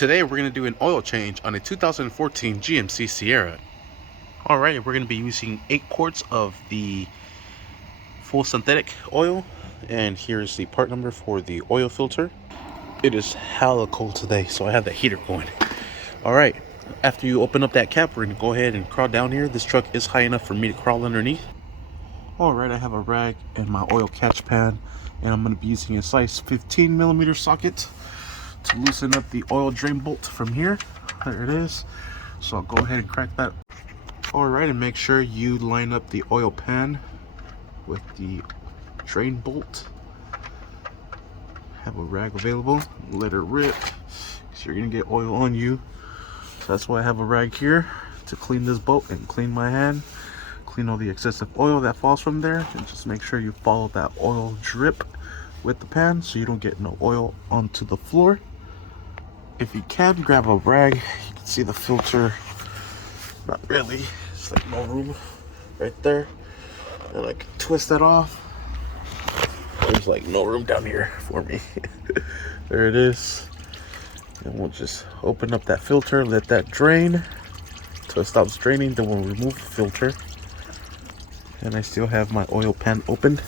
Today we're going to do an oil change on a 2014 GMC Sierra. Alright, we're going to be using 8 quarts of the full synthetic oil, and here's the part number for the oil filter. It is hella cold today, so I have the heater going. Alright, after you open up that cap, we're going to go ahead and crawl down here. This truck is high enough for me to crawl underneath. Alright, I have a rag and my oil catch pan, and I'm going to be using a size 15mm socket to loosen up the oil drain bolt from here. There it is. So I'll go ahead and crack that. Alright, and make sure you line up the oil pan with the drain bolt. Have a rag available, let it rip, because you're going to get oil on you. So that's why I have a rag here, to clean this bolt and clean my hand, clean all the excessive oil that falls from there, and just make sure you follow that oil drip with the pan so you don't get no oil onto the floor. If you can, grab a rag. You can see the filter, not really, it's like no room right there, and I can twist that off. There's like no room down here for me. There it is. And we'll just open up that filter, let that drain until it stops draining, then we'll remove the filter. And I still have my oil pan open,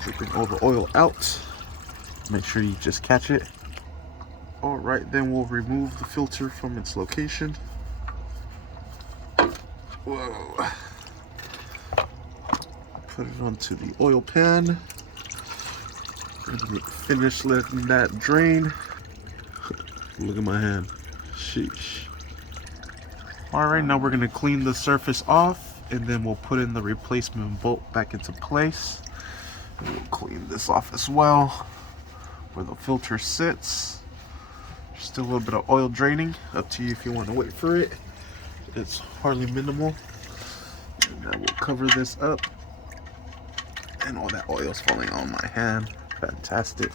dripping all the oil out. Make sure you just catch it. Alright, then we'll remove the filter from its location. Whoa. Put it onto the oil pan. Finish letting that drain. Look at my hand. Sheesh. Alright, now we're going to clean the surface off, and then we'll put in the replacement bolt back into place. And we'll clean this off as well, where the filter sits. Still a little bit of oil draining, up to you if you want to wait for it. It's hardly minimal. And now we'll cover this up, and all that oil is falling on my hand. Fantastic.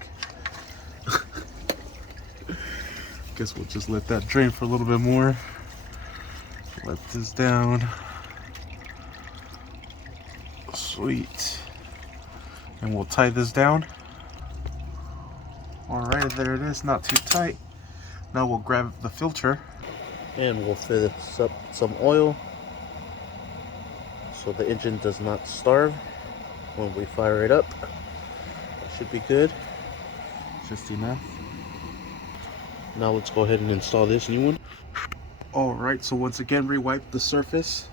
Guess we'll just let that drain for a little bit more. Let this down. Sweet. And we'll tie this down. Alright, there it is, not too tight. Now we'll grab the filter and we'll fill up some oil so the engine does not starve when we fire it up. That should be good. Just enough. Now let's go ahead and install this new one. Alright, so once again, re-wipe the surface.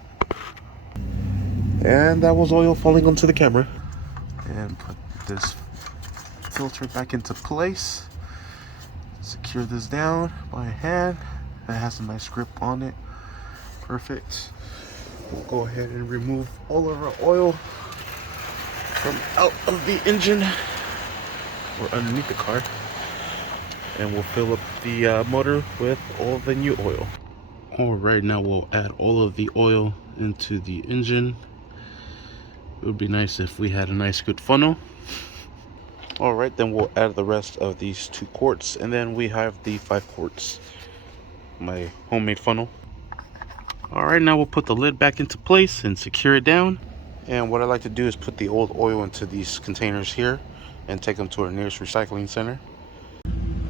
And that was oil falling onto the camera. And put this filter back into place. Secure this down by hand. It has a nice grip on it. Perfect. We'll go ahead and remove all of our oil from out of the engine or underneath the car, and we'll fill up the motor with all the new oil. Alright, now we'll add all of the oil into the engine. It would be nice if we had a nice good funnel. Alright, then we'll add the rest of these 2 quarts, and then we have the 5 quarts, my homemade funnel. Alright, now we'll put the lid back into place and secure it down. And what I like to do is put the old oil into these containers here and take them to our nearest recycling center.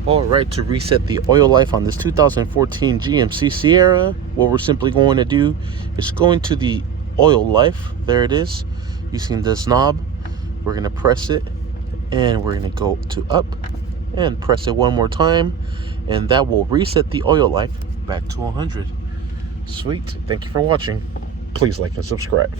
Alright, to reset the oil life on this 2014 GMC Sierra, what we're simply going to do is go into the oil life. There it is. Using this knob, we're going to press it, and we're going to go to up and press it one more time, and that will reset the oil life back to 100. Sweet. Thank you for watching. Please like and subscribe.